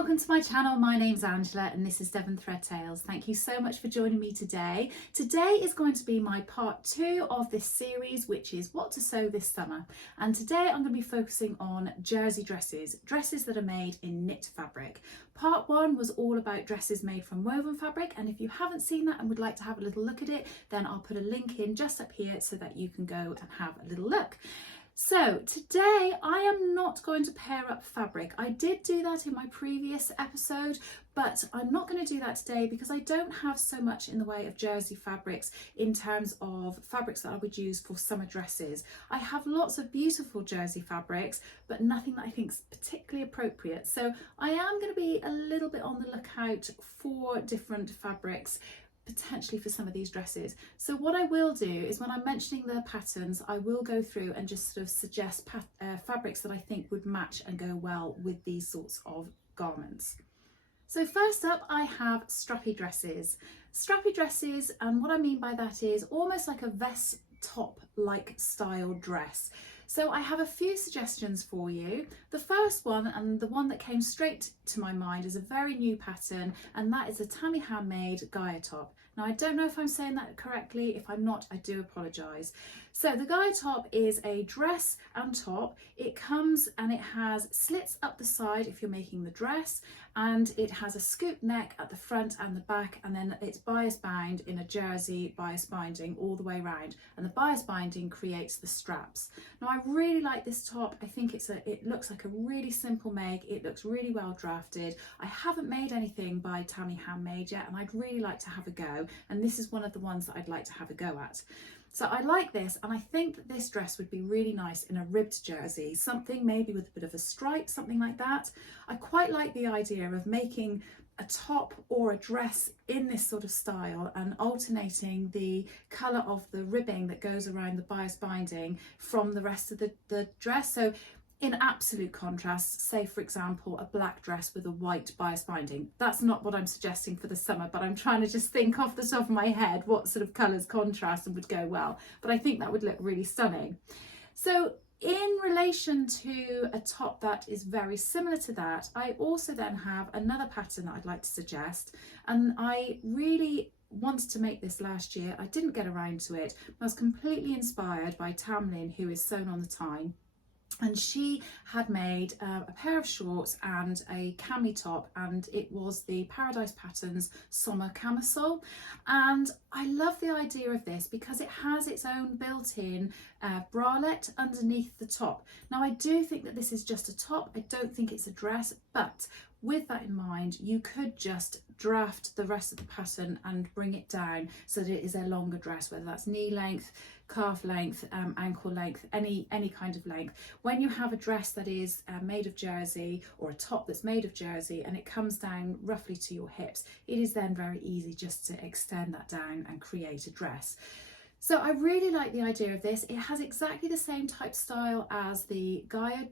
welcome to my channel. My name's Angela and this is Devon Thread Tales. Thank you so much for joining me today. Today is going to be my part 2 of this series, which is what to sew this summer. And today I'm going to be focusing on jersey dresses that are made in knit fabric. Part 1 was all about dresses made from woven fabric, and if you haven't seen that and would like to have a little look at it, then I'll put a link in just up here so that you can go and have a little look. So today I am not going to pair up fabric. I did do that in my previous episode, but I'm not going to do that today because I don't have so much in the way of jersey fabrics in terms of fabrics that I would use for summer dresses. I have lots of beautiful jersey fabrics, but nothing that I think is particularly appropriate. So I am going to be a little bit on the lookout for different fabrics potentially for some of these dresses. So what I will do is when I'm mentioning the patterns, I will go through and just sort of suggest fabrics that I think would match and go well with these sorts of garments. So first up I have strappy dresses. Strappy dresses, and what I mean by that is almost like a vest top like style dress. So I have a few suggestions for you. The first one, and the one that came straight to my mind, is a very new pattern, and that is a Tammy Handmade Gaia top. Now I don't know if I'm saying that correctly. If I'm not, I do apologise. So the Gaia top is a dress and top. It comes and it has slits up the side if you're making the dress, and it has a scoop neck at the front and the back, and then it's bias bound in a jersey bias binding all the way around, and the bias binding creates the straps. Now I really like this top. I think it looks like a really simple make. It looks really well drafted. I haven't made anything by Tammy Handmade yet, and I'd really like to have a go, and this is one of the ones that I'd like to have a go at. So I like this, and I think that this dress would be really nice in a ribbed jersey, something maybe with a bit of a stripe, something like that. I quite like the idea of making a top or a dress in this sort of style and alternating the colour of the ribbing that goes around the bias binding from the rest of the dress. So in absolute contrast, say for example a black dress with a white bias binding. That's not what I'm suggesting for the summer, but I'm trying to just think off the top of my head what sort of colours contrast and would go well. But I think that would look really stunning. So in relation to a top that is very similar to that, I also then have another pattern that I'd like to suggest, and I really wanted to make this last year. I didn't get around to it. I was completely inspired by Tammy, who is Sewn on the Time. And she had made a pair of shorts and a cami top, and it was the Paradise Patterns Summer Camisole. And I love the idea of this because it has its own built-in bralette underneath the top. Now I do think that this is just a top. I don't think it's a dress, but with that in mind, you could just draft the rest of the pattern and bring it down so that it is a longer dress, whether that's knee length, calf length, ankle length, any kind of length. When you have a dress that is made of jersey, or a top that's made of jersey, and it comes down roughly to your hips, it is then very easy just to extend that down and create a dress. So I really like the idea of this. It has exactly the same type style as the Gaia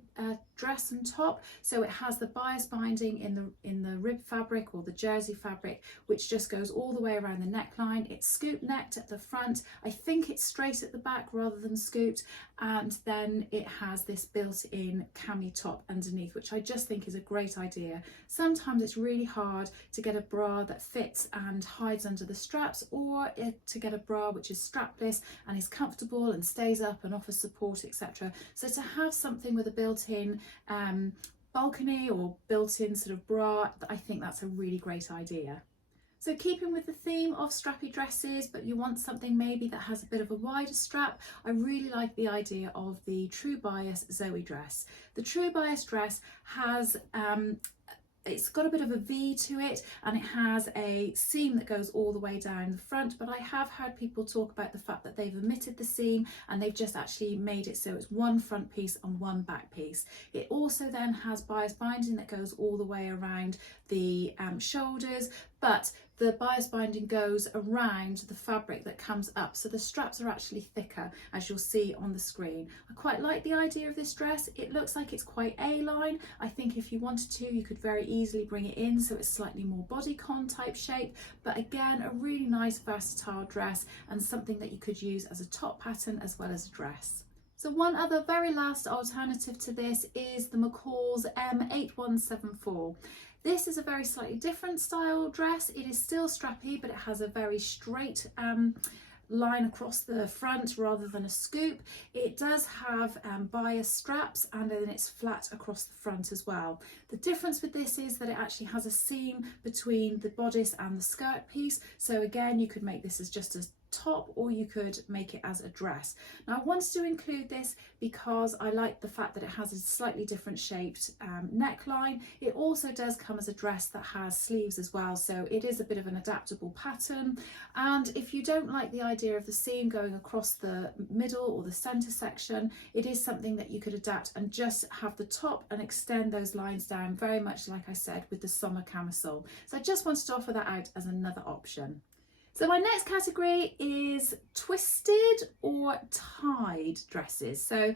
dress and top. So it has the bias binding in the rib fabric or the jersey fabric, which just goes all the way around the neckline. It's scoop necked at the front. I think it's straight at the back rather than scooped. And then it has this built-in cami top underneath, which I just think is a great idea. Sometimes it's really hard to get a bra that fits and hides under the straps, or to get a bra which is strapless and is comfortable and stays up and offers support, etc. So to have something with a built-in balcony or built-in sort of bra, I think that's a really great idea. So keeping with the theme of strappy dresses, but you want something maybe that has a bit of a wider strap, I really like the idea of the True Bias Zoe dress. The True Bias dress has it's got a bit of a V to it, and it has a seam that goes all the way down the front, but I have heard people talk about the fact that they've omitted the seam and they've just actually made it so it's one front piece and one back piece. It also then has bias binding that goes all the way around the shoulders, but the bias binding goes around the fabric that comes up, so the straps are actually thicker, as you'll see on the screen. I quite like the idea of this dress. It looks like it's quite A-line. I think if you wanted to, you could very easily bring it in so it's slightly more bodycon type shape, but again, a really nice versatile dress and something that you could use as a top pattern as well as a dress. So one other very last alternative to this is the McCall's M8174. This is a very slightly different style dress. It is still strappy, but it has a very straight line across the front rather than a scoop. It does have bias straps, and then it's flat across the front as well. The difference with this is that it actually has a seam between the bodice and the skirt piece. So again, you could make this as just a top, or you could make it as a dress. Now I wanted to include this because I like the fact that it has a slightly different shaped neckline. It also does come as a dress that has sleeves as well, so it is a bit of an adaptable pattern. And if you don't like the idea of the seam going across the middle or the center section, it is something that you could adapt and just have the top and extend those lines down, very much like I said with the summer camisole. So I just wanted to offer that out as another option. So my next category is twisted or tied dresses. So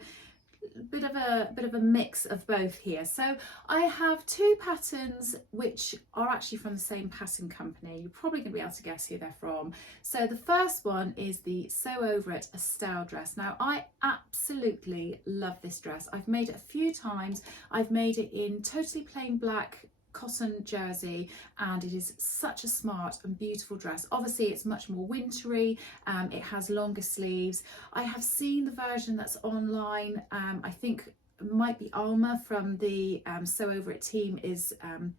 a bit of a mix of both here. So I have two patterns which are actually from the same pattern company. You're probably going to be able to guess who they're from. So the first one is the Sew Over It Estelle dress. Now I absolutely love this dress. I've made it a few times. I've made it in totally plain black cotton jersey, and it is such a smart and beautiful dress. Obviously it's much more wintry, it has longer sleeves. I have seen the version that's online. I think it might be Alma from the Sew Over It team is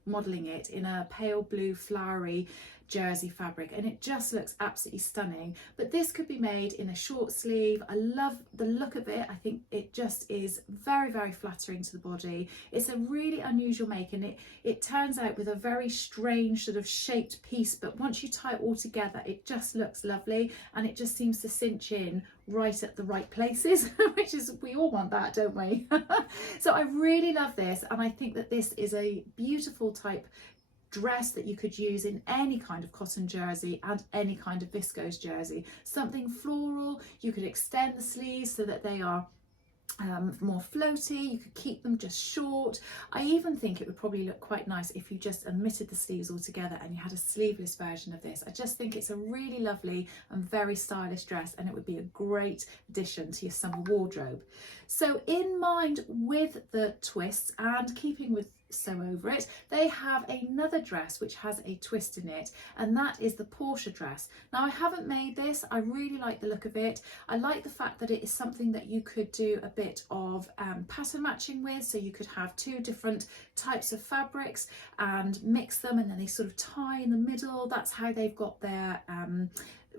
modelling it in a pale blue flowery jersey fabric, and it just looks absolutely stunning. But this could be made in a short sleeve. I love the look of it. I think it just is very, very flattering to the body. It's a really unusual make, and it turns out with a very strange sort of shaped piece, but once you tie it all together it just looks lovely, and it just seems to cinch in right at the right places which is, we all want that, don't we? So I really love this, and I think that this is a beautiful type dress that you could use in any kind of cotton jersey and any kind of viscose jersey. Something floral. You could extend the sleeves so that they are more floaty. You could keep them just short. I even think it would probably look quite nice if you just omitted the sleeves altogether and you had a sleeveless version of this. I just think it's a really lovely and very stylish dress, and it would be a great addition to your summer wardrobe. So in mind with the twists and keeping with Sew Over It, they have another dress which has a twist in it, and that is the Portia dress. Now I haven't made this. I really like the look of it. I like the fact that it is something that you could do a bit of pattern matching with, so you could have two different types of fabrics and mix them, and then they sort of tie in the middle. That's how they've got their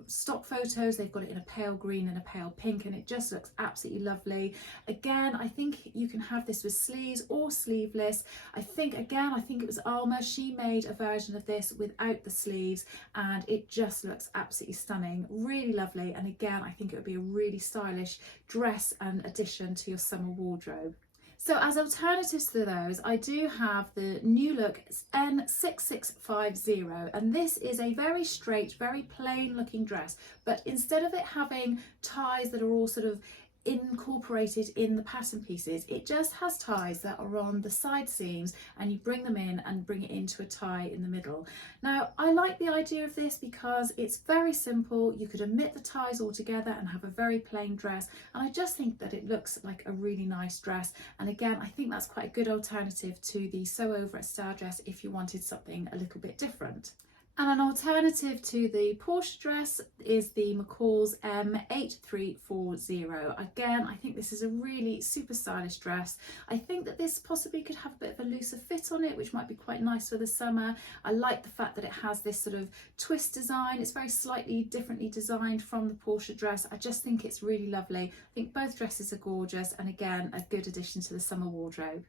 stock photos. They've got it in a pale green and a pale pink, and it just looks absolutely lovely. Again, I think you can have this with sleeves or sleeveless. I think it was Alma, she made a version of this without the sleeves, and it just looks absolutely stunning, really lovely. And again, I think it would be a really stylish dress and addition to your summer wardrobe. So as alternatives to those, I do have the new look N6650, and this is a very straight, very plain looking dress, but instead of it having ties that are all sort of incorporated in the pattern pieces, it just has ties that are on the side seams, and you bring them in and bring it into a tie in the middle. Now I like the idea of this because it's very simple. You could omit the ties altogether and have a very plain dress, and I just think that it looks like a really nice dress. And again, I think that's quite a good alternative to the Sew Over It style dress if you wanted something a little bit different. And an alternative to the Portia dress is the McCall's M8340. Again, I think this is a really super stylish dress. I think that this possibly could have a bit of a looser fit on it, which might be quite nice for the summer. I like the fact that it has this sort of twist design. It's very slightly differently designed from the Portia dress. I just think it's really lovely. I think both dresses are gorgeous, and again, a good addition to the summer wardrobe.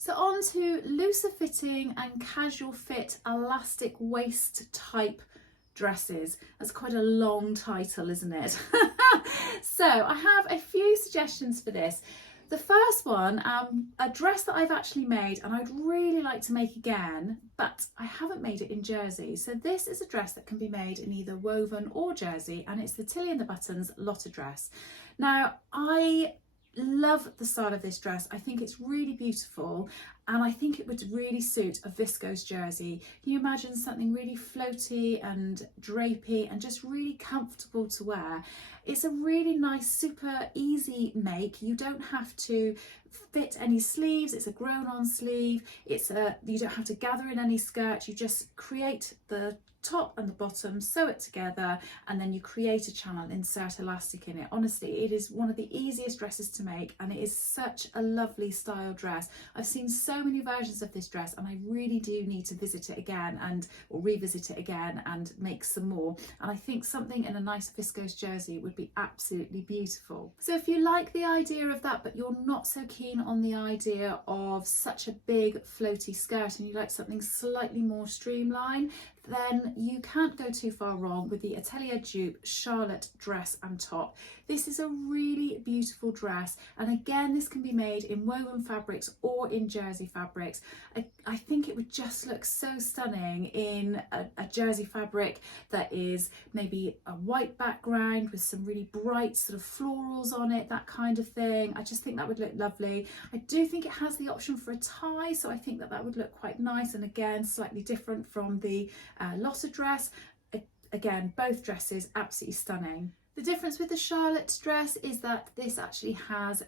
So on to looser fitting and casual fit elastic waist type dresses. That's quite a long title, isn't it? So I have a few suggestions for this. The first one, a dress that I've actually made and I'd really like to make again, but I haven't made it in jersey. So this is a dress that can be made in either woven or jersey, and it's the Tilly and the Buttons Lotta dress. Now I love the style of this dress. I think it's really beautiful, and I think it would really suit a viscose jersey. Can you imagine something really floaty and drapey and just really comfortable to wear? It's a really nice, super easy make. You don't have to fit any sleeves. It's a grown-on sleeve. You don't have to gather in any skirt. You just create the top and the bottom, sew it together, and then you create a channel, insert elastic in it. Honestly, it is one of the easiest dresses to make, and it is such a lovely style dress. I've seen so many versions of this dress, and I really do need to visit it again or revisit it again and make some more. And I think something in a nice viscose jersey would be absolutely beautiful. So if you like the idea of that, but you're not so keen on the idea of such a big floaty skirt and you like something slightly more streamlined, then you can't go too far wrong with the Atelier Dupe Charlotte dress and top. This is a really beautiful dress, and again, this can be made in woven fabrics or in jersey fabrics. I think it would just look so stunning in a jersey fabric that is maybe a white background with some really bright sort of florals on it, that kind of thing. I just think that would look lovely. I do think it has the option for a tie, so I think that would look quite nice, and again, slightly different from the Lotta dress. Again, both dresses absolutely stunning. The difference with the Charlotte dress is that this actually has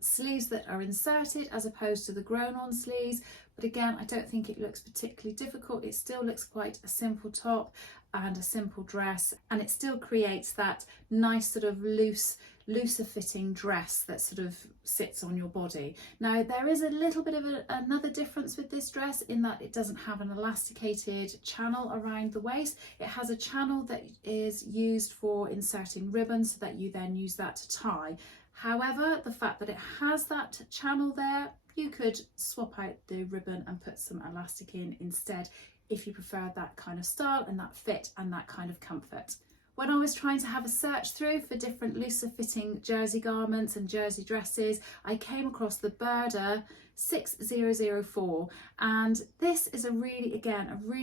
sleeves that are inserted as opposed to the grown-on sleeves, but again, I don't think it looks particularly difficult. It still looks quite a simple top and a simple dress, and it still creates that nice sort of looser fitting dress that sort of sits on your body. Now, there is a little bit of another difference with this dress in that it doesn't have an elasticated channel around the waist. It has a channel that is used for inserting ribbon so that you then use that to tie. However, the fact that it has that channel there, you could swap out the ribbon and put some elastic in instead if you prefer that kind of style and that fit and that kind of comfort. When I was trying to have a search through for different looser fitting jersey garments and jersey dresses, I came across the Burda 6004, and this is a really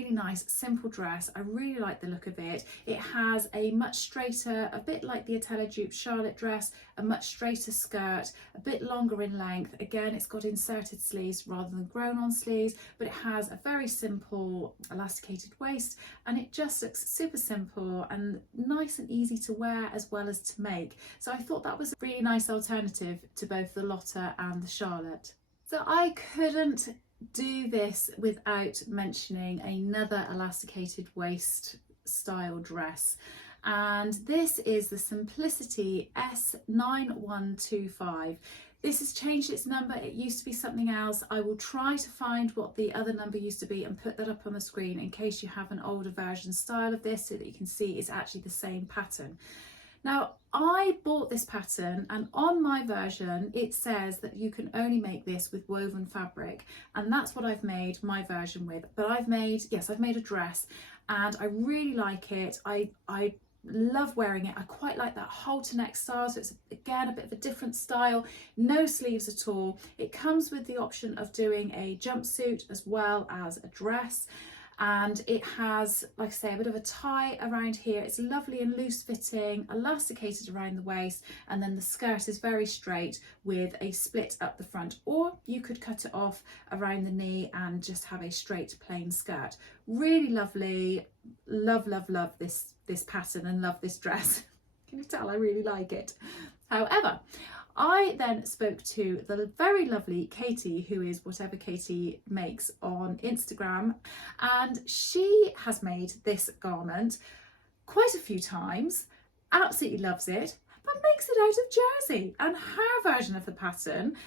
nice simple dress. I really like the look of it. It has a much straighter, a bit like the Atelier Dupe Charlotte dress, a much straighter skirt, a bit longer in length. Again, it's got inserted sleeves rather than grown-on sleeves, but it has a very simple elasticated waist, and it just looks super simple and nice and easy to wear as well as to make. So I thought that was a really nice alternative to both the Lotta and the Charlotte. So I couldn't do this without mentioning another elasticated waist style dress, and this is the Simplicity S9125. This has changed its number. It used to be something else. I will try to find what the other number used to be and put that up on the screen in case you have an older version style of this, so that you can see it's actually the same pattern. Now, I bought this pattern, and on my version it says that you can only make this with woven fabric, and that's what I've made my version with. But I've made a dress, and I really like it. I love wearing it. I quite like that halter neck style, so it's again a bit of a different style. No sleeves at all. It comes with the option of doing a jumpsuit as well as a dress, and it has, like I say, a bit of a tie around here. It's lovely and loose fitting, elasticated around the waist, and then the skirt is very straight with a split up the front, or you could cut it off around the knee and just have a straight plain skirt. Really lovely. Love this pattern and love this dress. Can you tell I really like it? However, I then spoke to the very lovely Katie, who is Whatever Katie Makes on Instagram, and she has made this garment quite a few times, absolutely loves it, but makes it out of jersey. And her version of the pattern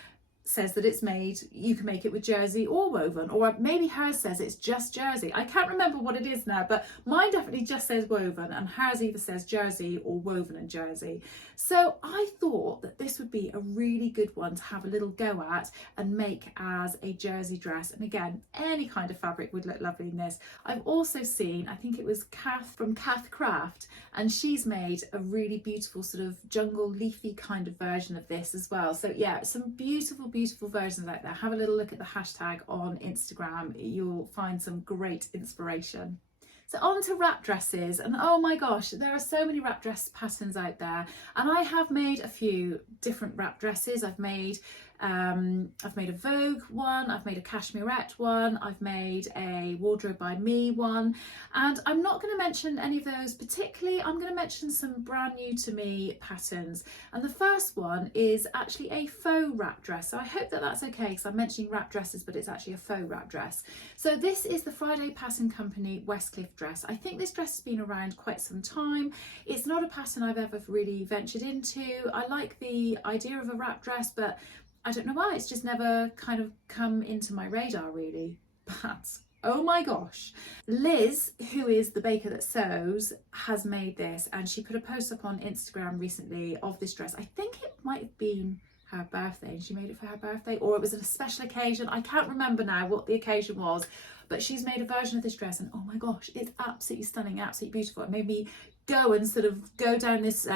says that it's made, you can make it with jersey or woven, or maybe hers says it's just jersey. I can't remember what it is now, but mine definitely just says woven, and hers either says jersey or woven and jersey. So I thought that this would be a really good one to have a little go at and make as a jersey dress. And again, any kind of fabric would look lovely in this. I've also seen, I think it was Kath from Kath Craft, and she's made a really beautiful sort of jungle leafy kind of version of this as well. So yeah, some beautiful versions out there. Have a little look at the hashtag on Instagram. You'll find some great inspiration. So on to wrap dresses, and oh my gosh, there are so many wrap dress patterns out there, and I have made a few different wrap dresses. I've made a Vogue one, I've made a cashmerette one, I've made a Wardrobe by Me one, and I'm not going to mention any of those particularly. I'm going to mention some brand new to me patterns, and the first one is actually a faux wrap dress. So I hope that that's okay, because I'm mentioning wrap dresses, but it's actually a faux wrap dress. So this is the Friday Pattern Company Westcliffe dress. I think this dress has been around quite some time. It's not a pattern I've ever really ventured into. I like the idea of a wrap dress, but I don't know why, it's just never kind of come into my radar really. But oh my gosh, Liz, who is the baker that sews, has made this, and she put a post up on Instagram recently of this dress. I think it might have been her birthday, and she made it for her birthday, or it was a special occasion. I can't remember now what the occasion was, but she's made a version of this dress, and oh my gosh, it's absolutely stunning, absolutely beautiful. It made me go and sort of go down this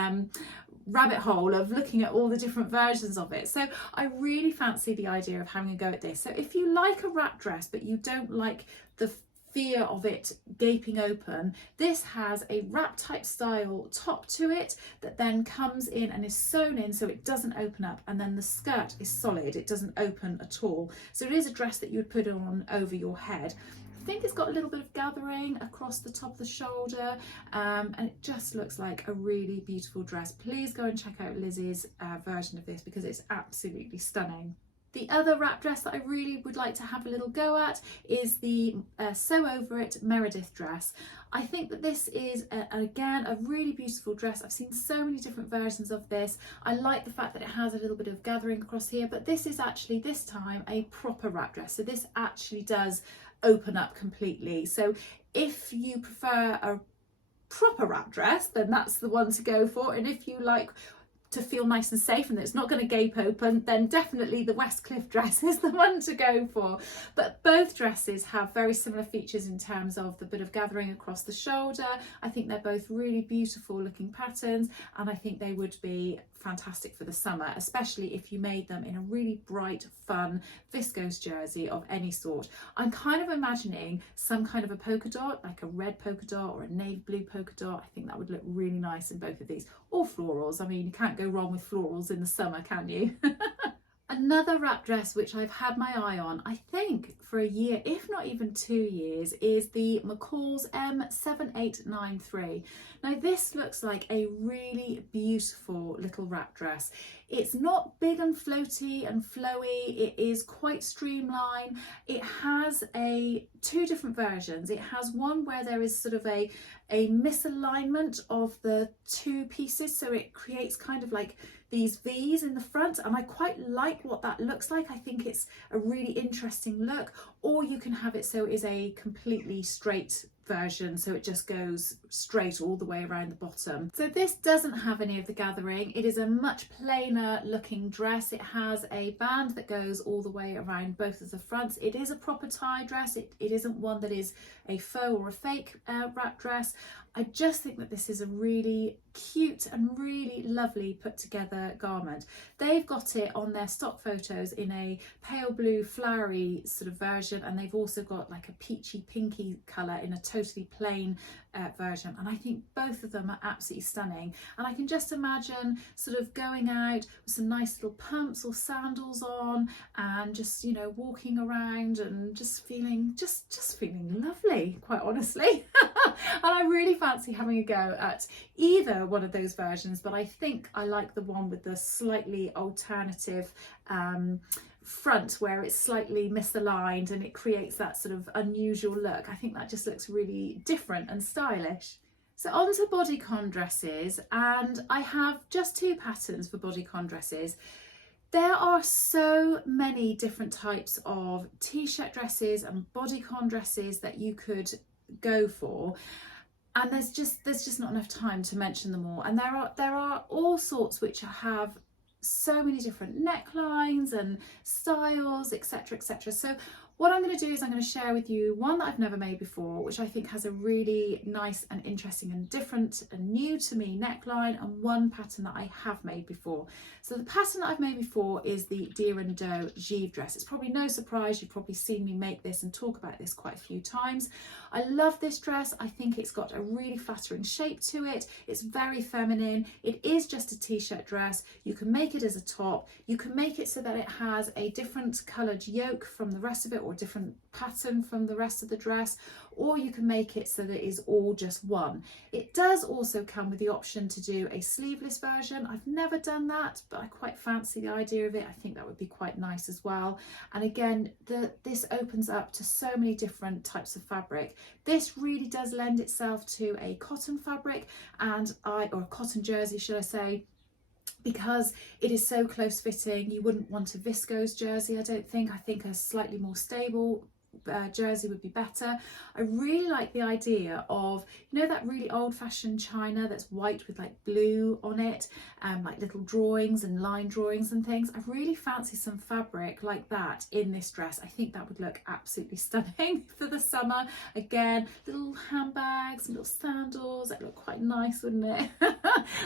rabbit hole of looking at all the different versions of it. So I really fancy the idea of having a go at this. So if you like a wrap dress but you don't like the fear of it gaping open, this has a wrap type style top to it that then comes in and is sewn in so it doesn't open up, and then the skirt is solid, it doesn't open at all. So it is a dress that you would put on over your head. I think it's got a little bit of gathering across the top of the shoulder, and it just looks like a really beautiful dress. Please go and check out Liz's version of this, because it's absolutely stunning. The other wrap dress that I really would like to have a little go at is the Sew Over It Meredith dress. I think that this is, again, a really beautiful dress. I've seen so many different versions of this. I like the fact that it has a little bit of gathering across here, but this is actually, this time, a proper wrap dress. So this actually does open up completely. So if you prefer a proper wrap dress, then that's the one to go for. And if you like to feel nice and safe and that it's not going to gape open, then definitely the Westcliffe dress is the one to go for. But both dresses have very similar features in terms of the bit of gathering across the shoulder. I think they're both really beautiful looking patterns, and I think they would be fantastic for the summer, especially if you made them in a really bright, fun viscose jersey of any sort. I'm kind of imagining some kind of a polka dot, like a red polka dot or a navy blue polka dot. I think that would look really nice in both of these, or florals. I mean, you can't go wrong with florals in the summer, can you? Another wrap dress which I've had my eye on, I think for a year, if not even 2 years, is the McCall's M7893. Now this looks like a really beautiful little wrap dress. It's not big and floaty and flowy, it is quite streamlined. It has two different versions. It has one where there is sort of a misalignment of the two pieces, so it creates kind of like these V's in the front, and I quite like what that looks like. I think it's a really interesting look. Or you can have it so it is a completely straight version, so it just goes straight all the way around the bottom. So this doesn't have any of the gathering. It is a much plainer looking dress. It has a band that goes all the way around both of the fronts. It is a proper tie dress. It isn't one that is a faux or a fake wrap dress. I just think that this is a really cute and really lovely put together garment. They've got it on their stock photos in a pale blue flowery sort of version, and they've also got like a peachy pinky colour in a totally plain version, and I think both of them are absolutely stunning. And I can just imagine sort of going out with some nice little pumps or sandals on, and just, you know, walking around and just feeling feeling lovely, quite honestly. And I really fancy having a go at either one of those versions, but I think I like the one with the slightly alternative front, where it's slightly misaligned and it creates that sort of unusual look. I think that just looks really different and stylish. So on to bodycon dresses, and I have just 2 patterns for bodycon dresses. There are so many different types of t-shirt dresses and bodycon dresses that you could go for, and there's just not enough time to mention them all. And there are all sorts which have so many different necklines and styles, etc, etc. So What I'm going to do is I'm going to share with you one that I've never made before, which I think has a really nice and interesting and different and new to me neckline, and one pattern that I have made before. So the pattern that I've made before is the Deer and Doe Givre dress. It's probably no surprise, you've probably seen me make this and talk about this quite a few times. I love this dress. I think it's got a really flattering shape to it. It's very feminine. It is just a t-shirt dress. You can make it as a top. You can make it so that it has a different coloured yoke from the rest of it, or different pattern from the rest of the dress, or you can make it so that it is all just one. It does also come with the option to do a sleeveless version. I've never done that, but I quite fancy the idea of it. I think that would be quite nice as well. And again, this opens up to so many different types of fabric. This really does lend itself to a cotton fabric or a cotton jersey, should I say, because it is so close fitting. You wouldn't want a viscose jersey, I don't think. I think a slightly more stable jersey would be better. I really like the idea of, you know, that really old-fashioned china that's white with like blue on it, like little drawings and line drawings and things. I really fancy some fabric like that in this dress. I think that would look absolutely stunning for the summer. Again, little handbags, little sandals, that look quite nice, wouldn't it?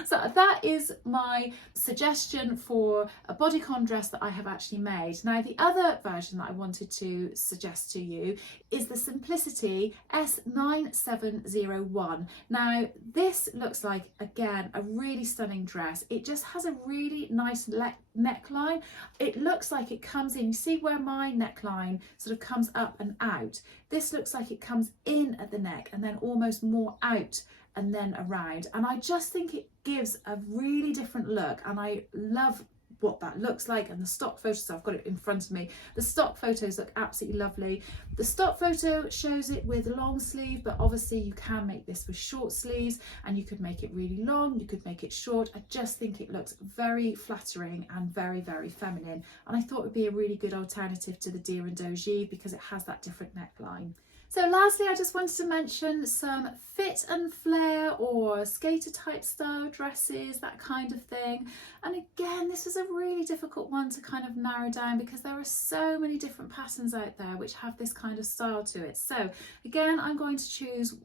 So that is my suggestion for a bodycon dress that I have actually made. Now, the other version that I wanted to suggest to you is the Simplicity S9701. Now, this looks like, again, a really stunning dress. It just has a really nice neckline. It looks like it comes in, you see where my neckline sort of comes up and out? This looks like it comes in at the neck and then almost more out and then around, and I just think it gives a really different look, and I love what that looks like. And the stock photos, I've got it in front of me, the stock photos look absolutely lovely. The stock photo shows it with a long sleeve, but obviously you can make this with short sleeves, and you could make it really long, you could make it short. I just think it looks very flattering and very, very feminine, and I thought it would be a really good alternative to the Deer and Doe Givre because it has that different neckline. So lastly, I just wanted to mention some fit and flare or skater type style dresses, that kind of thing. And again, this was a really difficult one to kind of narrow down because there are so many different patterns out there which have this kind of style to it. So again, I'm going to choose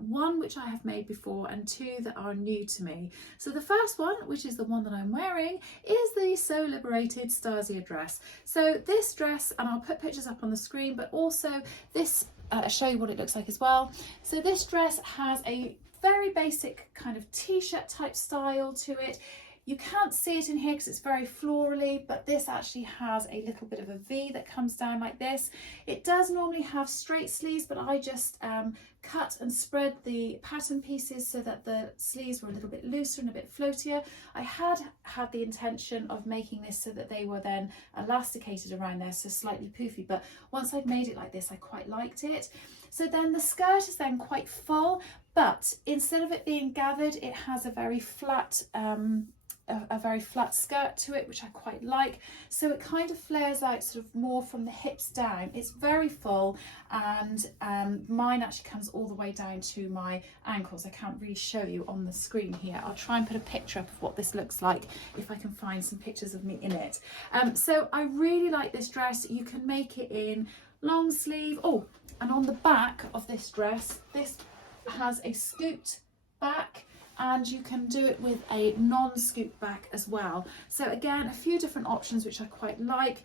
one which I have made before and two that are new to me. So the first one, which is the one that I'm wearing, is the So Liberated Stasia dress. So this dress, and I'll put pictures up on the screen, but also this I'll show you what it looks like as well. So this dress has a very basic kind of t-shirt type style to it. You can't see it in here because it's very florally, but this actually has a little bit of a V that comes down like this. It does normally have straight sleeves, but I just cut and spread the pattern pieces so that the sleeves were a little bit looser and a bit floatier. I had the intention of making this so that they were then elasticated around there, so slightly poofy, but once I'd made it like this, I quite liked it. So then the skirt is then quite full, but instead of it being gathered, it has a very flat skirt to it, which I quite like. So it kind of flares out sort of more from the hips down. It's very full, and mine actually comes all the way down to my ankles. I can't really show you on the screen here. I'll try and put a picture up of what this looks like if I can find some pictures of me in it. So I really like this dress. You can make it in long sleeve. Oh, and on the back of this dress, this has a scooped back, and you can do it with a non-scoop back as well. So again, a few different options which I quite like,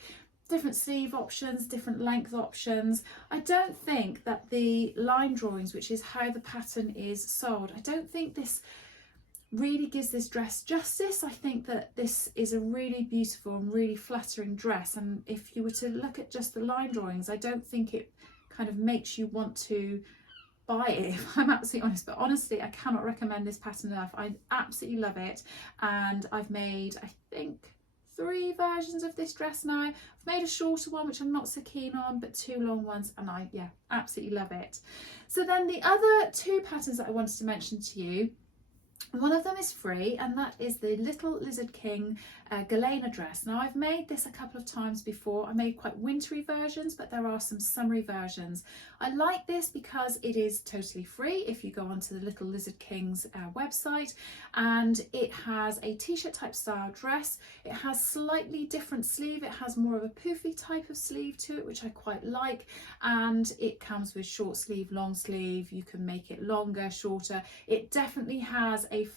different sleeve options, different length options. I don't think that the line drawings, which is how the pattern is sold, I don't think this really gives this dress justice. I think that this is a really beautiful and really flattering dress, and if you were to look at just the line drawings, I don't think it kind of makes you want to buy it, if I'm absolutely honest. But honestly, I cannot recommend this pattern enough. I absolutely love it, and I've made, I think, 3 versions of this dress now. I've made a shorter one which I'm not so keen on, but 2 long ones, and I absolutely love it. So then the other 2 patterns that I wanted to mention to you One of them is free, and that is the Little Lizard King Galena dress. Now, I've made this a couple of times before. I made quite wintry versions, but there are some summery versions. I like this because it is totally free if you go onto the Little Lizard King's website, and it has a t-shirt type style dress. It has slightly different sleeve. It has more of a poofy type of sleeve to it, which I quite like, and it comes with short sleeve, long sleeve. You can make it longer, shorter. It definitely has a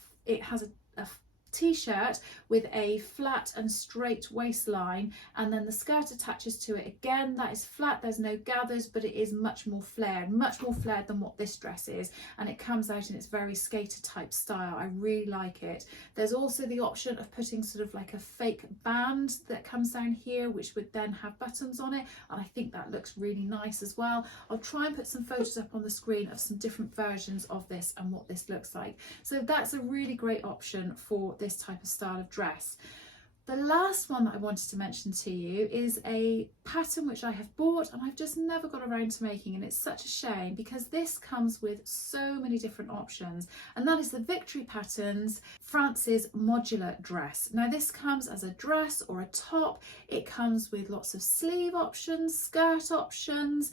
t-shirt with a flat and straight waistline, and then the skirt attaches to it. Again, that is flat, there's no gathers, but it is much more flared than what this dress is, and it comes out in its very skater type style. I really like it. There's also the option of putting sort of like a fake band that comes down here, which would then have buttons on it, and I think that looks really nice as well. I'll try and put some photos up on the screen of some different versions of this and what this looks like. So that's a really great option for this type of style of dress. The last one that I wanted to mention to you is a pattern which I have bought and I've just never got around to making, and it's such a shame because this comes with so many different options, and that is the Victory Patterns France's Modular dress. Now, this comes as a dress or a top. It comes with lots of sleeve options, skirt options,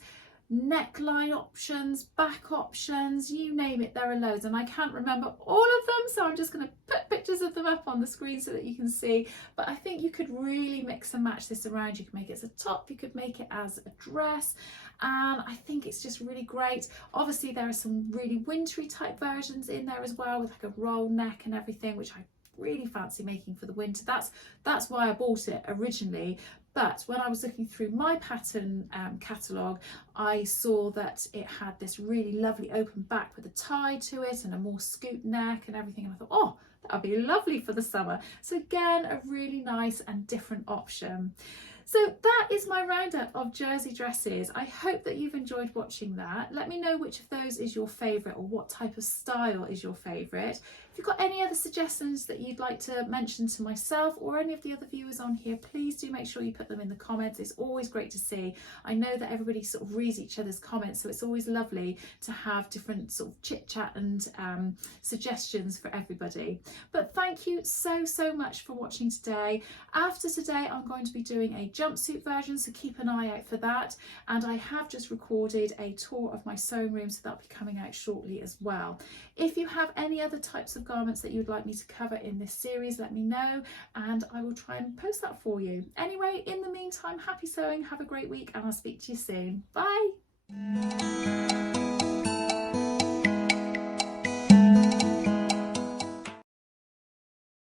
neckline options, back options, you name it, there are loads, and I can't remember all of them, so I'm just going to put pictures of them up on the screen so that you can see. But I think you could really mix and match this around. You could make it as a top, you could make it as a dress, and I think it's just really great. Obviously there are some really wintry type versions in there as well, with like a roll neck and everything, which I really fancy making for the winter. That's why I bought it originally. But when I was looking through my pattern catalogue, I saw that it had this really lovely open back with a tie to it and a more scoop neck and everything, and I thought, oh, that would be lovely for the summer. So again, a really nice and different option. So that is my roundup of jersey dresses. I hope that you've enjoyed watching that. Let me know which of those is your favourite, or what type of style is your favourite. If you've got any other suggestions that you'd like to mention to myself or any of the other viewers on here, please do make sure you put them in the comments. It's always great to see. I know that everybody sort of reads each other's comments, so it's always lovely to have different sort of chit chat and suggestions for everybody. But thank you so much for watching today. After today, I'm going to be doing a jumpsuit version, so keep an eye out for that, and I have just recorded a tour of my sewing room, so that'll be coming out shortly as well. If you have any other types of garments that you'd like me to cover in this series, let me know and I will try and post that for you. Anyway, in the meantime, happy sewing, have a great week, and I'll speak to you soon. Bye.